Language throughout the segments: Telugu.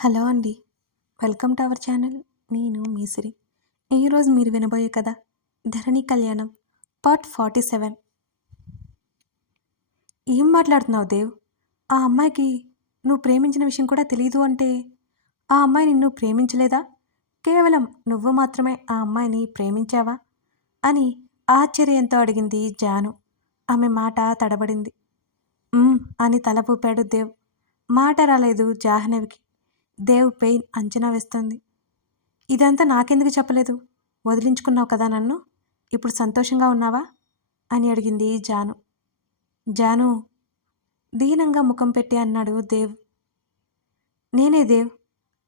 హలో అండి. Welcome to our channel. నేను మీసిరి. ఈరోజు మీరు వినబోయే కదా ధరణి కళ్యాణం పార్ట్ ఫార్టీ సెవెన్. ఏం మాట్లాడుతున్నావు దేవ్? ఆ అమ్మాయికి నువ్వు ప్రేమించిన విషయం కూడా తెలియదు అంటే ఆ అమ్మాయి నిన్ను ప్రేమించలేదా? కేవలం నువ్వు మాత్రమే ఆ అమ్మాయిని ప్రేమించావా? అని ఆశ్చర్యంతో అడిగింది జాను. ఆమె మాట తడబడింది. అని తల పూపాడు దేవ్. మాట రాలేదు జాహ్నవికి. దేవ్ పెయిన్ అంచనా వేస్తుంది. ఇదంతా నాకెందుకు చెప్పలేదు? వదిలించుకున్నావు కదా నన్ను? ఇప్పుడు సంతోషంగా ఉన్నావా? అని అడిగింది జాను. జాను దీనంగా ముఖం పెట్టి అన్నాడు దేవ్. నేనే దేవ్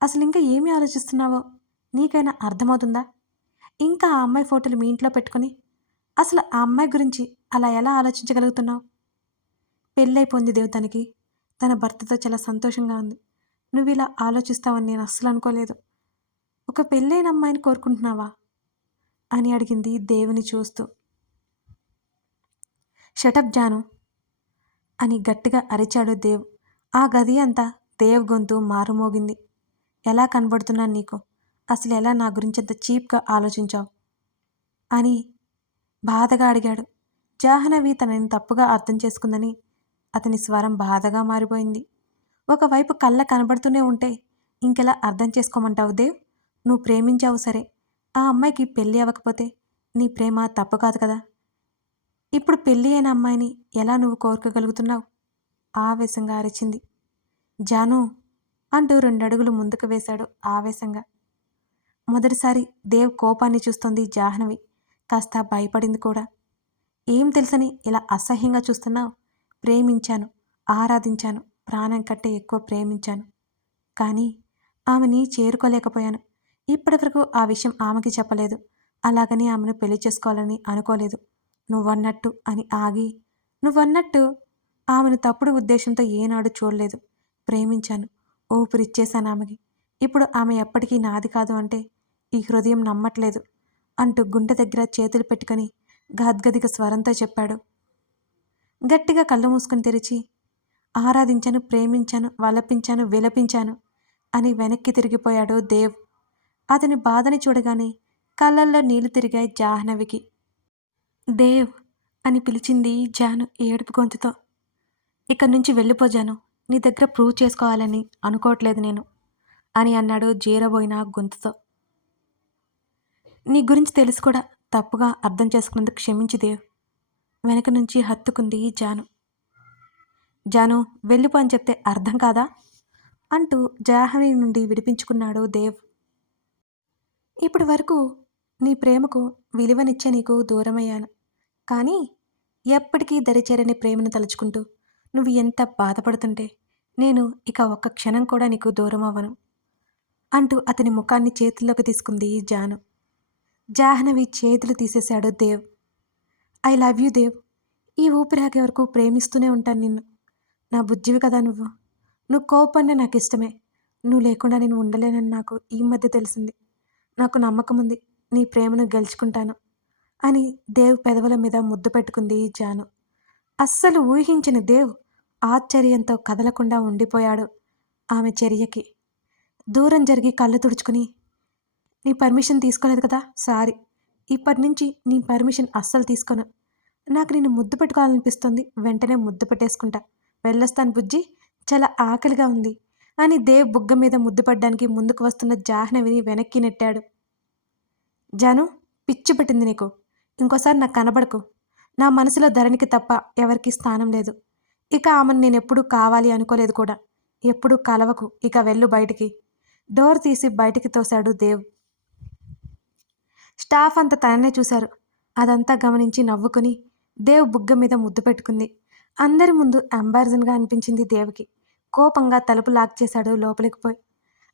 అసలు ఇంకా ఏమి ఆలోచిస్తున్నావో? నీకైనా అర్థమవుతుందా? ఇంకా ఆ అమ్మాయి ఫోటోలు మీ ఇంట్లో పెట్టుకుని అసలు ఆ అమ్మాయి గురించి అలా ఎలా ఆలోచించగలుగుతున్నావు? పెళ్ళైపోయింది దేవ్ తనకి. తన భర్తతో చాలా సంతోషంగా ఉంది. నువ్వు ఇలా ఆలోచిస్తావని నేను అస్సలు అనుకోలేదు. ఒక పెళ్ళైన అమ్మాయిని కోరుకుంటున్నావా? అని అడిగింది దేవుని చూస్తూ. షటప్ జాను అని గట్టిగా అరిచాడు దేవ్. ఆ గది అంతా దేవ్ గొంతు మారుమోగింది. ఎలా కనబడుతున్నాను నీకు? అసలు ఎలా నా గురించి అంత చీప్గా ఆలోచించావు? అని బాధగా అడిగాడు. జాహ్నవి తనని తప్పుగా అర్థం చేసుకుందని అతని స్వరం బాధగా మారిపోయింది. ఒకవైపు కళ్ళ కనబడుతూనే ఉంటే ఇంకెలా అర్థం చేసుకోమంటావు దేవ్? నువ్వు ప్రేమించావు సరే. ఆ అమ్మాయికి పెళ్ళి అవ్వకపోతే నీ ప్రేమ తప్పు కాదు కదా? ఇప్పుడు పెళ్ళి అయిన అమ్మాయిని ఎలా నువ్వు కోరుకోగలుగుతున్నావు? ఆవేశంగా అరిచింది. జాను అంటూ రెండడుగులు ముందుకు వేశాడు ఆవేశంగా. మొదటిసారి దేవ్ కోపాన్ని చూస్తుంది జాహ్నవి. కాస్త భయపడింది కూడా. ఏం తెలుసని ఇలా అసహ్యంగా చూస్తున్నావు? ప్రేమించాను ఆరాధించాను ప్రాణం కంటే ఎక్కువ ప్రేమించాను. కానీ ఆమెని చేరుకోలేకపోయాను. ఇప్పటివరకు ఆ విషయం ఆమెకి చెప్పలేదు. అలాగని ఆమెను పెళ్ళి చేసుకోవాలని అనుకోలేదు. నువ్వన్నట్టు అని ఆగి నువ్వన్నట్టు ఆమెను తప్పుడు ఉద్దేశంతో ఏనాడు చూడలేదు. ప్రేమించాను. ఊపిరిచ్చేశాను ఆమెకి. ఇప్పుడు ఆమె ఎప్పటికీ నాది కాదు అంటే ఈ హృదయం నమ్మట్లేదు అంటూ గుండె దగ్గర చేతులు పెట్టుకొని గద్గదిక స్వరంతో చెప్పాడు. గట్టిగా కళ్ళు మూసుకుని తెరిచి ఆరాధించాను ప్రేమించాను వలపించాను విలపించాను అని వెనక్కి తిరిగిపోయాడు దేవ్. అతని బాధని చూడగానే కళ్ళల్లో నీళ్ళు తిరిగాయి జాహ్నవికి. దేవ్ అని పిలిచింది జాను ఏడుపు గొంతుతో. ఇక్కడి నుంచి వెళ్ళిపోజాను నీ దగ్గర ప్రూవ్ చేసుకోవాలని అనుకోవట్లేదు నేను అని అన్నాడు జీరబోయిన గొంతుతో. నీ గురించి తెలుసు కూడా తప్పుగా అర్థం చేసుకున్నందుకు క్షమించి దేవ్ వెనక నుంచి హత్తుకుంది జాను. జాను వెళ్ళిపో అని చెప్తే అర్థం కాదా? అంటూ జాహ్నవి నుండి విడిపించుకున్నాడు దేవ్. ఇప్పటి వరకు నీ ప్రేమకు విలువనిచ్చే నీకు దూరమయ్యాను. కానీ ఎప్పటికీ దరిచేరని ప్రేమను తలుచుకుంటూ నువ్వు ఎంత బాధపడుతుంటే నేను ఇక ఒక్క క్షణం కూడా నీకు దూరం అవ్వను అంటూ అతని ముఖాన్ని చేతుల్లోకి తీసుకుంది జాను. జాహ్నవి చేతులు తీసేశాడు Dev. I love you Dev. ఈ ఊపిరాగే వరకు ప్రేమిస్తూనే ఉంటాను నిన్ను. నా బుజ్జివి కదా నువ్వు. నువ్వు కోపంటే నాకు ఇష్టమే నువ్వు లేకుండా నేను ఉండలేనని నాకు ఈ మధ్య తెలిసింది. నాకు నమ్మకం ఉంది. నీ ప్రేమను గెలుచుకుంటాను. అని దేవ్ పెదవుల మీద ముద్దు పెట్టుకుంది జాను. అస్సలు ఊహించిన దేవ్ ఆశ్చర్యంతో కదలకుండా ఉండిపోయాడు ఆమె చర్యకి. దూరం జరిగి కళ్ళు తుడుచుకుని నీ పర్మిషన్ తీసుకోలేదు కదా? సారీ. ఇప్పటి నుంచి నీ పర్మిషన్ అస్సలు తీసుకోను. నాకు నేను ముద్దు పెట్టుకోవాలనిపిస్తుంది. వెంటనే ముద్దు పెట్టేసుకుంటా. వెళ్ళొస్తాను బుజ్జి. చాలా ఆకలిగా ఉంది. అని దేవ్ బుగ్గ మీద ముద్దుపడ్డానికి ముందుకు వస్తున్న జాహ్నవిని వెనక్కి నెట్టాడు. జాను పిచ్చి పెట్టింది నీకు. ఇంకోసారి నాకు కనబడకు. నా మనసులో ధరణికి తప్ప ఎవరికి స్థానం లేదు. ఇక ఆమెను నేను ఎప్పుడూ కావాలి అనుకోలేదు కూడా. ఎప్పుడూ కలవకు. ఇక వెళ్ళు బయటికి. డోర్ తీసి బయటికి తోశాడు దేవ్. స్టాఫ్ అంతా తననే చూశారు. అదంతా గమనించి నవ్వుకుని దేవ్ బుగ్గ మీద ముద్దు పెట్టుకుంది. అందరి ముందు అంబార్జన్గా అనిపించింది దేవకి. కోపంగా తలుపు లాక్ చేశాడు లోపలికి పోయి.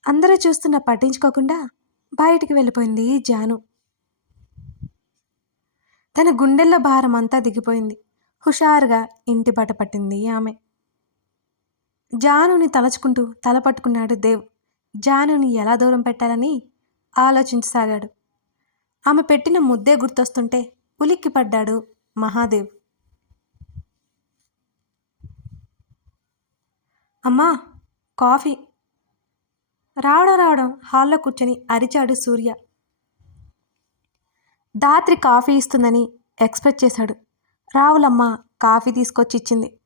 అందరూ చూస్తున్న పట్టించుకోకుండా బయటికి వెళ్ళిపోయింది జాను. తన గుండెల్లో భారం అంతా దిగిపోయింది. హుషారుగా ఇంటి బట పట్టింది ఆమె. జానుని తలచుకుంటూ తల పట్టుకున్నాడు దేవ్. జానుని ఎలా దూరం పెట్టాలని ఆలోచించసాగాడు. ఆమె పెట్టిన ముద్దే గుర్తొస్తుంటే ఉలిక్కి పడ్డాడు మహాదేవ్. అమ్మా కాఫీ. రావడం రావడం. హాల్లో కూర్చొని అరిచాడు సూర్య. దాత్రి కాఫీ ఇస్తుందని ఎక్స్పెక్ట్ చేశాడు. రావులమ్మ కాఫీ తీసుకొచ్చి ఇచ్చింది.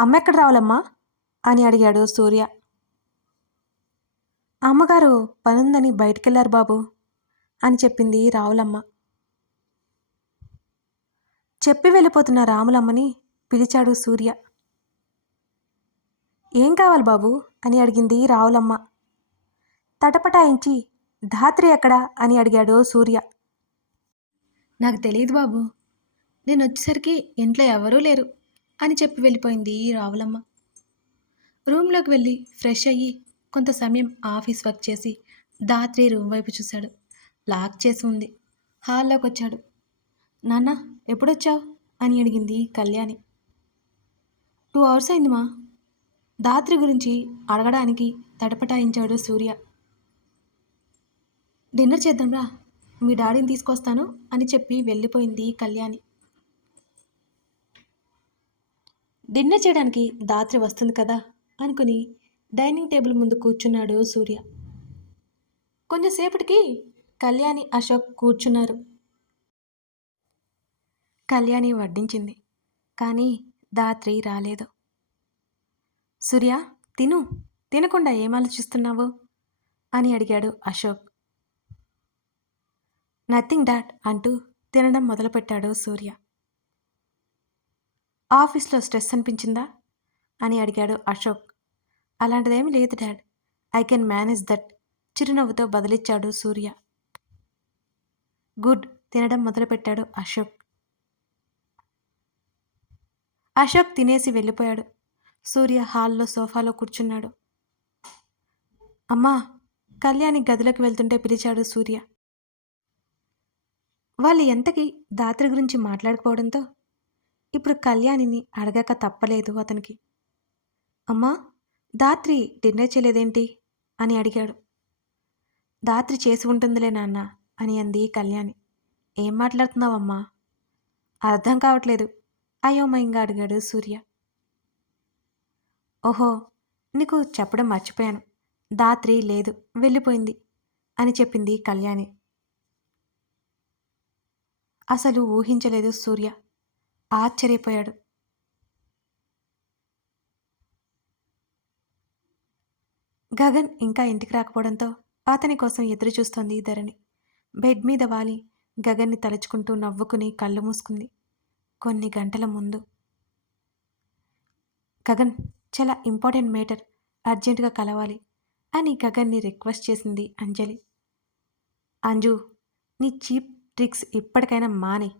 అమ్మ ఎక్కడ రావులమ్మా? అని అడిగాడు సూర్య. అమ్మగారు పనుందని బయటికెళ్ళారు బాబు అని చెప్పింది రావులమ్మ. చెప్పి వెళ్ళిపోతున్న రాములమ్మని పిలిచాడు సూర్య. ఏం కావాలి బాబు? అని అడిగింది రావులమ్మ. తటపటాయించి ధాత్రి ఎక్కడా? అని అడిగాడు సూర్య. నాకు తెలియదు బాబు. నేను వచ్చేసరికి ఇంట్లో ఎవరూ లేరు అని చెప్పి వెళ్ళిపోయింది రావులమ్మ. రూమ్లోకి వెళ్ళి ఫ్రెష్ అయ్యి కొంత సమయం ఆఫీస్ వర్క్ చేసి దాత్రి రూమ్ వైపు చూశాడు. లాక్ చేసి ఉంది. హాల్లోకి వచ్చాడు. నాన్న ఎప్పుడొచ్చావు? అని అడిగింది కళ్యాణి. టూ అవర్స్ అయింది మా. దాత్రి గురించి అడగడానికి తడపటాయించాడు సూర్య. డిన్నర్ చేద్దాంరా మీ డాడీని తీసుకొస్తాను అని చెప్పి వెళ్ళిపోయింది కళ్యాణి. డిన్నర్ చేయడానికి దాత్రి వస్తుంది కదా అనుకుని డైనింగ్ టేబుల్ ముందు కూర్చున్నాడు సూర్య. కొంచెంసేపటికి కళ్యాణి అశోక్ కూర్చున్నారు. కళ్యాణి వడ్డించింది. కానీ దాత్రి రాలేదు. సూర్య తిను. తినకుండా ఏం ఆలోచిస్తున్నావు? అని అడిగాడు అశోక్. నథింగ్ డాట్ అంటూ తినడం మొదలుపెట్టాడు సూర్య. ఆఫీస్లో స్ట్రెస్ అనిపించిందా? అని అడిగాడు అశోక్. అలాంటిదేమీ లేదు dad. I can manage that చిరునవ్వుతో బదిలిచ్చాడు సూర్య. గుడ్ తినడం మొదలుపెట్టాడు అశోక్. అశోక్ తినేసి వెళ్ళిపోయాడు. సూర్య హాల్లో సోఫాలో కూర్చున్నాడు. అమ్మా కళ్యాణి గదిలోకి వెళ్తుంటే పిలిచాడు సూర్య. వాళ్ళు ఎంతకి దాత్రి గురించి మాట్లాడుకోవడంతో ఇప్పుడు కళ్యాణిని అడగక తప్పలేదు అతనికి. అమ్మా దాత్రి డిన్నర్ చేయలేదేంటి? అని అడిగాడు. దాత్రి చేసి ఉంటుందిలే నాన్న అని అంది కళ్యాణి. ఏం మాట్లాడుతున్నావమ్మా? అర్థం కావట్లేదు అయోమయంగా అడిగాడు సూర్య. ఓహో నీకు చెప్పడం మర్చిపోయాను. దాత్రి లేదు వెళ్ళిపోయింది అని చెప్పింది కళ్యాణి. అసలు ఊహించలేదు సూర్య. ఆశ్చర్యపోయాడు. గగన్ ఇంకా ఇంటికి రాకపోవడంతో అతని కోసం ఎదురు చూస్తోంది ధరణి. బెడ్ మీద వాలి గగన్ని తలుచుకుంటూ నవ్వుకుని కళ్ళు మూసుకుంది. కొన్ని గంటల ముందు. గగన్ చాలా ఇంపార్టెంట్ మేటర్ అర్జెంటుగా కలవాలి అని గగన్ని రిక్వెస్ట్ చేసింది అంజలి. అంజు నీ చీప్ ట్రిక్స్ ఇప్పటికైనా మానే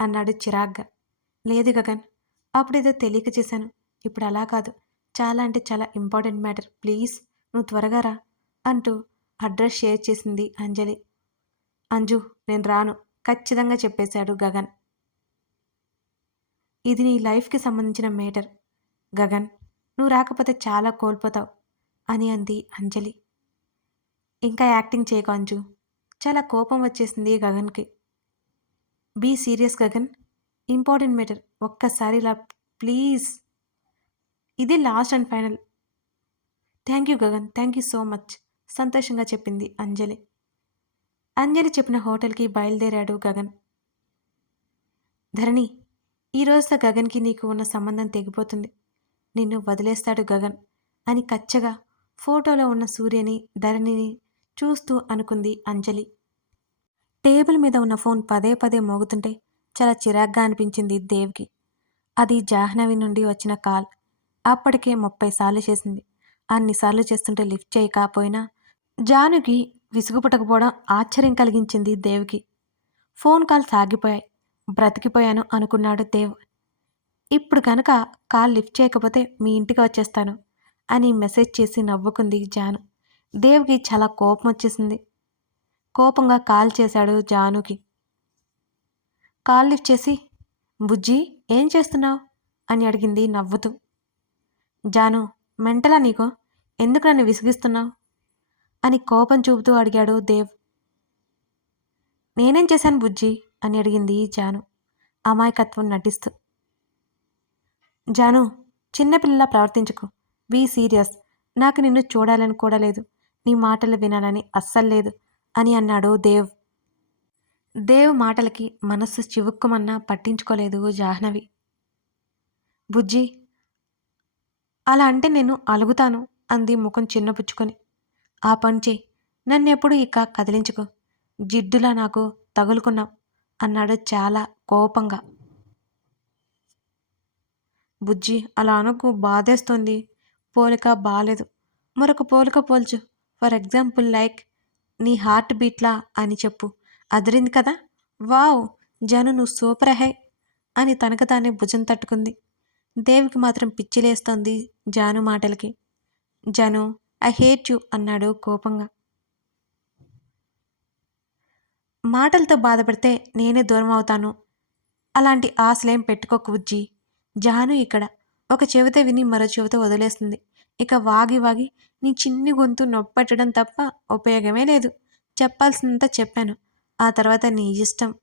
అన్నాడు చిరాగ్గా. లేదు గగన్ అప్పుడేదో తెలియక చేశాను. ఇప్పుడు అలా కాదు. చాలా అంటే చాలా ఇంపార్టెంట్ మ్యాటర్. ప్లీజ్ నువ్వు త్వరగా రా అంటూ అడ్రస్ షేర్ చేసింది అంజలి. అంజు నేను రాను. ఖచ్చితంగా చెప్పేశాడు గగన్. ఇది నీ లైఫ్కి సంబంధించిన మేటర్ గగన్. నువ్వు రాకపోతే చాలా కోల్పోతావు అని అంది అంజలి. ఇంకా యాక్టింగ్ చేయకు అంజు. చాలా కోపం వచ్చేసింది గగన్కి. Be serious Gagan. Important matter. ఒక్కసారి ఇలా ప్లీజ్. ఇది last and final. Thank you Gagan. Thank you so much. సంతోషంగా చెప్పింది అంజలి. అంజలి చెప్పిన హోటల్కి బయలుదేరాడు గగన్. ధరణి ఈ గగన్కి నీకు ఉన్న సంబంధం తెగిపోతుంది. నిన్ను వదిలేస్తాడు గగన్ అని కచ్చగా ఫోటోలో ఉన్న సూర్యని ధరణిని చూస్తూ అనుకుంది అంజలి. టేబుల్ మీద ఉన్న ఫోన్ పదే పదే మోగుతుంటే చాలా చిరాగ్గా అనిపించింది దేవ్కి. అది జాహ్నవి నుండి వచ్చిన కాల్. అప్పటికే ముప్పై సార్లు చేసింది. అన్నిసార్లు చేస్తుంటే లిఫ్ట్ చేయకపోయినా జానుకి విసుగుపుటకపోవడం ఆశ్చర్యం కలిగించింది దేవ్కి. Phone call సాగిపోయాయి. బ్రతికిపోయాను అనుకున్నాడు దేవ్. ఇప్పుడు కనుక కాల్ లిఫ్ట్ చేయకపోతే మీ ఇంటికి వచ్చేస్తాను అని మెసేజ్ చేసి నవ్వుకుంది జాను. దేవ్కి చాలా కోపం వచ్చేసింది. కోపంగా కాల్ చేశాడు జానుకి. కాల్ లిఫ్ట్ చేసి బుజ్జి ఏం చేస్తున్నావు? అని అడిగింది నవ్వుతూ. జాను మెంటలా నీకో? ఎందుకు నన్ను విసిగిస్తున్నావు? అని కోపం చూపుతూ అడిగాడు దేవ్. నేనేం చేశాను బుజ్జి? అని అడిగింది జాను. అమాయకత్వం నటిస్తూ. జాను చిన్నపిల్లలా ప్రవర్తించకు. Be serious. నాకు నిన్ను చూడాలని కూడా లేదు. నీ మాటలు వినాలని అస్సలు లేదు అని అన్నాడు దేవ్. దేవ్ మాటలకి మనస్సు చివుక్కుమన్నా పట్టించుకోలేదు జాహ్నవి. బుజ్జి అలా అంటే నేను అలుగుతాను అంది ముఖం చిన్నపుచ్చుకొని. ఆ పని చేయి. నన్నెప్పుడు ఇక కదిలించుకో. జిడ్డులా నాకు తగులుకున్నాం అన్నాడు చాలా కోపంగా. బుజ్జి అలా అనకు బాధేస్తుంది. పోలిక బాలేదు. మరొక పోలిక పోల్చు. ఫర్ ఎగ్జాంపుల్ లైక్ నీ హార్ట్ బీట్లా అని చెప్పు. అదిరింది కదా? వావ్! జను నువ్వు సూపర్ హై! అని తనకు తానే భుజం తట్టుకుంది. దేవికి మాత్రం పిచ్చిలేస్తోంది జాను మాటలకి. జను ఐ హేట్ యు అన్నాడు కోపంగా. మాటలతో బాధపడితే నేనే దూరం అవుతాను అలాంటి ఆశలేం పెట్టుకోకు బుజ్జి. జాను ఇక్కడ. ఒక చెవిత విని మరో చెవిత వదిలేస్తుంది. ఇక వాగి వాగి నీ చిన్ని గొంతు నొప్పెట్టడం తప్ప ఉపయోగమే లేదు. చెప్పాల్సినంత చెప్పాను. ఆ తర్వాత నీ ఇష్టం.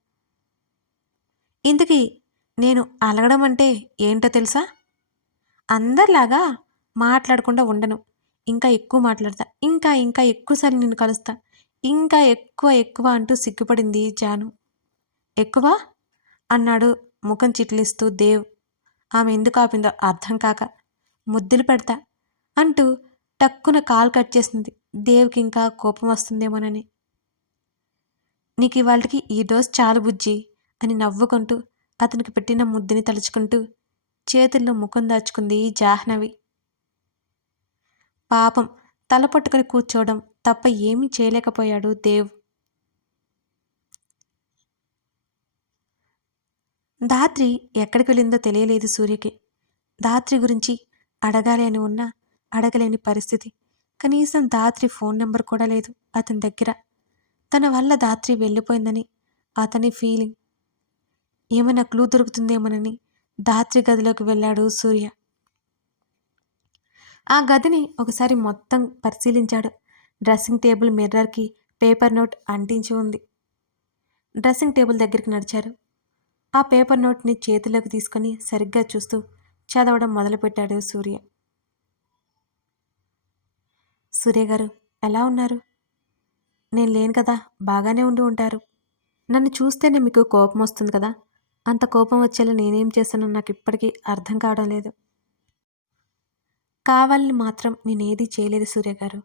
ఇంతకీ నేను అలగడం అంటే ఏంటో తెలుసా? అందరిలాగా మాట్లాడకుండా ఉండను. ఇంకా ఎక్కువ మాట్లాడతా. ఇంకా ఇంకా ఎక్కువసార్లు నిన్ను కలుస్తా. ఇంకా ఎక్కువ ఎక్కువ అంటూ సిగ్గుపడింది జాను. ఎక్కువ? అన్నాడు ముఖం చిట్లిస్తూ దేవ్. ఆమె ఎందుకు ఆపిందో అర్థం కాక ముద్దులు పెడతా అంటూ టక్కున కాల్ కట్ చేసింది. దేవ్కి ఇంకా కోపం వస్తుందేమోనని. నీకు ఇవాళకి ఈ డోస్ చాలు బుజ్జి అని నవ్వుకుంటూ అతనికి పెట్టిన ముద్దుని తలుచుకుంటూ చేతుల్లో ముఖం దాచుకుంది జాహ్నవి. పాపం తల పట్టుకుని కూర్చోవడం తప్ప ఏమీ చేయలేకపోయాడు దేవ్. ధాత్రి ఎక్కడికి వెళ్ళిందో తెలియలేదు సూర్యకి. ధాత్రి గురించి అడగాలి అని ఉన్నా అడగలేని పరిస్థితి. కనీసం ధాత్రి ఫోన్ నెంబర్ కూడా లేదు అతని దగ్గర. తన వల్ల ధాత్రి వెళ్ళిపోయిందని అతని ఫీలింగ్. ఏమైనా క్లూ దొరుకుతుందేమోనని ధాత్రి గదిలోకి వెళ్ళాడు సూర్య. ఆ గదిని ఒకసారి మొత్తం పరిశీలించాడు. డ్రెస్సింగ్ టేబుల్ మిర్రర్కి పేపర్ నోట్ అంటించి ఉంది. డ్రెస్సింగ్ టేబుల్ దగ్గరికి నడిచారు. ఆ పేపర్ నోట్ని చేతిలోకి తీసుకొని సరిగ్గా చూస్తూ చదవడం మొదలుపెట్టాడు సూర్య. సూర్య గారు ఎలా ఉన్నారు? నేను లేను కదా బాగానే ఉండి ఉంటారు. నన్ను చూస్తేనే మీకు కోపం వస్తుంది కదా. అంత కోపం వచ్చేలా నేనేం చేశానో నాకు ఇప్పటికీ అర్థం కావడం లేదు. కావాలని మాత్రం నేనేది చేయలేదు సూర్య గారు.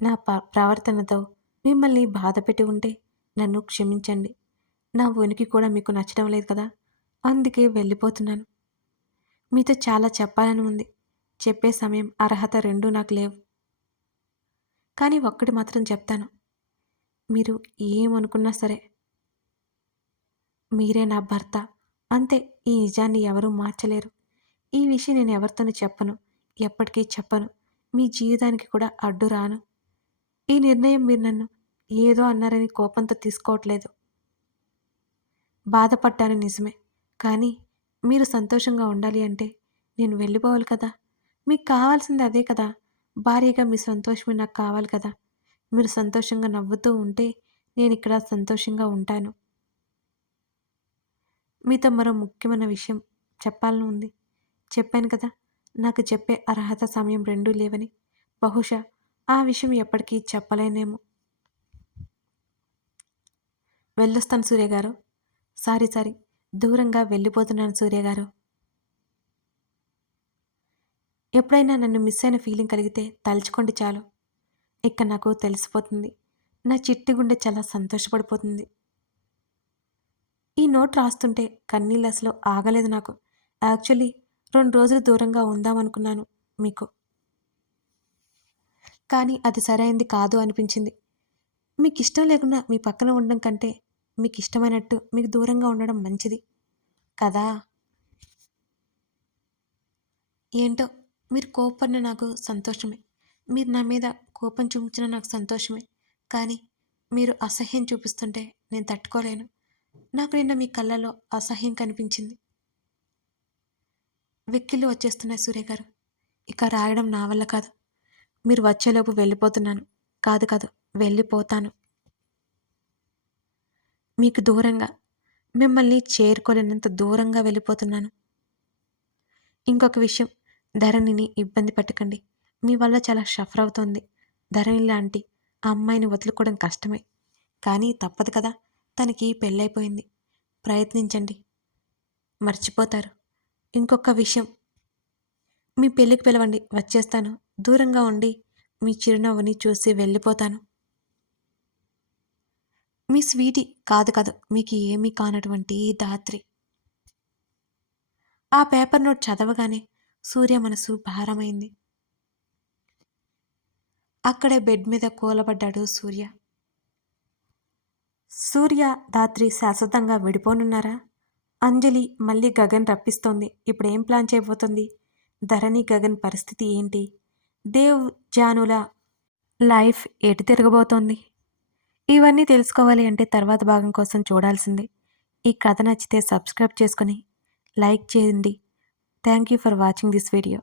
నా ప ప్రవర్తనతో మిమ్మల్ని బాధ పెట్టి ఉంటే నన్ను క్షమించండి. నా ఉనికి కూడా మీకు నచ్చడం లేదు కదా? అందుకే వెళ్ళిపోతున్నాను. మీతో చాలా చెప్పాలని ఉంది. చెప్పే సమయం అర్హత రెండూ నాకు లేవు. కానీ ఒక్కటి మాత్రం చెప్తాను. మీరు ఏమనుకున్నా సరే. మీరే నా భర్త. అంతే ఈ నిజాన్ని ఎవరూ మార్చలేరు. ఈ విషయం నేను ఎవరితోనూ చెప్పను. ఎప్పటికీ చెప్పను. మీ జీవితానికి కూడా అడ్డు రాను. ఈ నిర్ణయం మీరు నన్ను ఏదో అన్నారని కోపంతో తీసుకోవట్లేదు. బాధపడ్డాను నిజమే. కానీ మీరు సంతోషంగా ఉండాలి అంటే నేను వెళ్ళిపోవాలి కదా. మీకు కావాల్సింది అదే కదా. భారీగా మీ సంతోషమే నాకు కావాలి కదా. మీరు సంతోషంగా నవ్వుతూ ఉంటే నేను ఇక్కడ సంతోషంగా ఉంటాను. మీతో మరో ముఖ్యమైన విషయం చెప్పాలని ఉంది. చెప్పాను కదా నాకు చెప్పే అర్హత సమయం రెండూ లేవని. బహుశా ఆ విషయం ఎప్పటికీ చెప్పలేనేమో. వెళ్ళొస్తాను సూర్య గారు. Sorry sorry. దూరంగా వెళ్ళిపోతున్నాను సూర్య గారు. ఎప్పుడైనా నన్ను మిస్ అయిన ఫీలింగ్ కలిగితే తలుచుకోండి చాలు. ఇక నాకు తెలిసిపోతుంది. నా చిట్టి గుండె చాలా సంతోషపడిపోతుంది. ఈ నోట్ రాస్తుంటే కన్నీళ్ళు అసలు ఆగలేదు నాకు. యాక్చువల్లీ రెండు రోజులు దూరంగా ఉందామనుకున్నాను మీకు. కానీ అది సరైంది కాదు అనిపించింది. మీకు ఇష్టం లేకుండా మీ పక్కన ఉండడం కంటే మీకు ఇష్టమైనట్టు మీకు దూరంగా ఉండడం మంచిది. కదా? ఏంటో మీరు కోపడిన నాకు సంతోషమే. మీరు నా మీద కోపం చూపించిన నాకు సంతోషమే. కానీ మీరు అసహ్యం చూపిస్తుంటే నేను తట్టుకోలేను. నాకు నిన్న మీ కళ్ళలో అసహ్యం కనిపించింది. వెక్కిళ్ళు వచ్చేస్తున్నాయి సూర్య గారు. ఇక రాయడం నా వల్ల కాదు. మీరు వచ్చేలోపు వెళ్ళిపోతున్నాను. కాదు కాదు వెళ్ళిపోతాను. మీకు దూరంగా మిమ్మల్ని చేరుకోలేనంత దూరంగా వెళ్ళిపోతున్నాను. ఇంకొక విషయం ధరణిని ఇబ్బంది పెట్టకండి. మీ వల్ల చాలా షఫర్ అవుతోంది. ధరణి లాంటి ఆ అమ్మాయిని వదులుకోవడం కష్టమే. కానీ తప్పదు కదా తనకి పెళ్ళైపోయింది. ప్రయత్నించండి. మర్చిపోతారు. ఇంకొక విషయం మీ పెళ్ళికి పిలవండి. వచ్చేస్తాను. దూరంగా ఉండి మీ చిరునవ్వుని చూసి వెళ్ళిపోతాను. మీ స్వీటీ కాదు కాదు మీకు ఏమీ కానటువంటి దాత్రి ఆ పేపర్ నోట్ చదవగానే సూర్య మనసు భారమైంది. అక్కడే బెడ్ మీద కూలబడ్డాడు సూర్య. సూర్య దాత్రి శాశ్వతంగా విడిపోనున్నారా? అంజలి మళ్ళీ గగన్ రప్పిస్తోంది. ఇప్పుడు ఏం ప్లాన్ చేయబోతుంది? ధరణి గగన్ పరిస్థితి ఏంటి? దేవ్ జానుల లైఫ్ ఎటు తిరగబోతోంది? ఇవన్నీ తెలుసుకోవాలి అంటే తర్వాత భాగం కోసం చూడాల్సిందే. ఈ కథ నచ్చితే సబ్స్క్రైబ్ చేసుకొని లైక్ చేయండి. Thank you for watching this video.